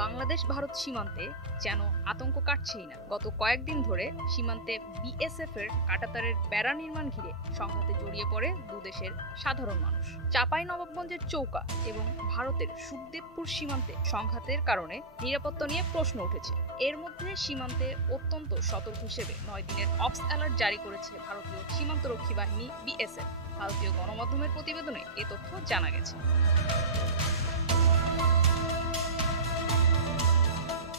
বাংলাদেশ ভারত সীমান্তে যেন আতঙ্ক কাটছেই না। গত কয়েকদিন ধরে সীমান্তে বিএসএফ এর কাঁটাতারের বেড়া নির্মাণ ঘিরে সংঘাতে জড়িয়ে পড়ে দুদেশের সাধারণ মানুষ। চাঁপাইনবাবগঞ্জের চৌকা এবং ভারতের সুখদেবপুর সীমান্তে সংঘাতের কারণে নিরাপত্তা নিয়ে প্রশ্ন উঠেছে। এর মধ্যে সীমান্তে অত্যন্ত সতর্ক হিসেবে 9 দিনের অবস অ্যালার্ট জারি করেছে ভারতীয় সীমান্তরক্ষী বাহিনী বিএসএফ। ভারতীয় গণমাধ্যমের প্রতিবেদনে এ তথ্য জানা গেছে।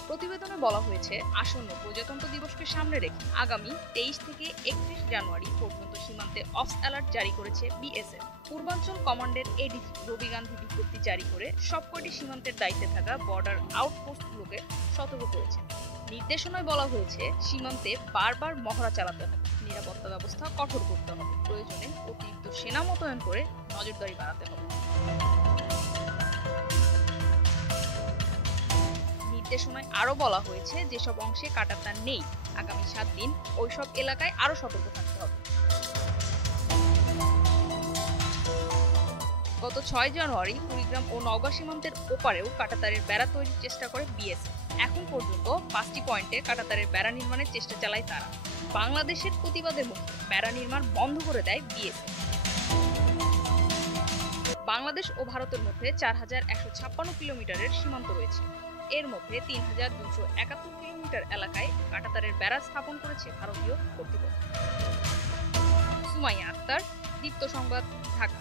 প্রতিবেদনে বলা হয়েছে, আসন্ন প্রজাতন্ত্র দিবসকে সামনে রেখে আগামী 23 থেকে 31 জানুয়ারি পর্যন্ত সীমান্তে অবস অ্যালার্ট জারি করেছে বিএসএফ। পূর্বাঞ্চল কমান্ডের এডিজি রবি গান্ধী বিজ্ঞপ্তি জারি করে সবকটি সীমান্তের দায়িত্বে থাকা বর্ডার আউটপোস্টগুলোকে সতর্ক করেছেন। নির্দেশনায় বলা হয়েছে, সীমান্তে বারবার মহড়া চালাতে হবে, নিরাপত্তা ব্যবস্থা কঠোর করতে হবে, প্রয়োজনে অতিরিক্ত সেনা মোতায়েন করে নজরদারি বাড়াতে হবে। নির্দেশনায় আরও বলা হয়েছে, যেসব অংশে কাঁটাতার নেই আগামী 7 দিন ওইসব এলাকায় আরও সতর্ক থাকতে হবে। গত 6 জানুয়ারি কুড়িগ্রাম ও নওগাঁ সীমান্তের ওপারেও কাঁটাতারের বেড়া তৈরির চেষ্টা করে বিএসএফ। এখন পর্যন্ত 5টি পয়েন্টে কাঁটাতারের বেড়া নির্মাণের চেষ্টা চালায় তারা। বাংলাদেশের প্রতিবাদের মুখে বেড়া নির্মাণ বন্ধ করে দেয় বিএসএফ। বাংলাদেশ ও ভারতের মধ্যে 4156 কিলোমিটারের সীমান্ত রয়েছে। এর মধ্যে 3271 কিলোমিটার এলাকায় কাঁটাতারের বেড়া স্থাপন করেছে ভারতীয় কর্তৃপক্ষ। সুমাইয়া আক্তার, দীপ্ত সংবাদ, ঢাকা।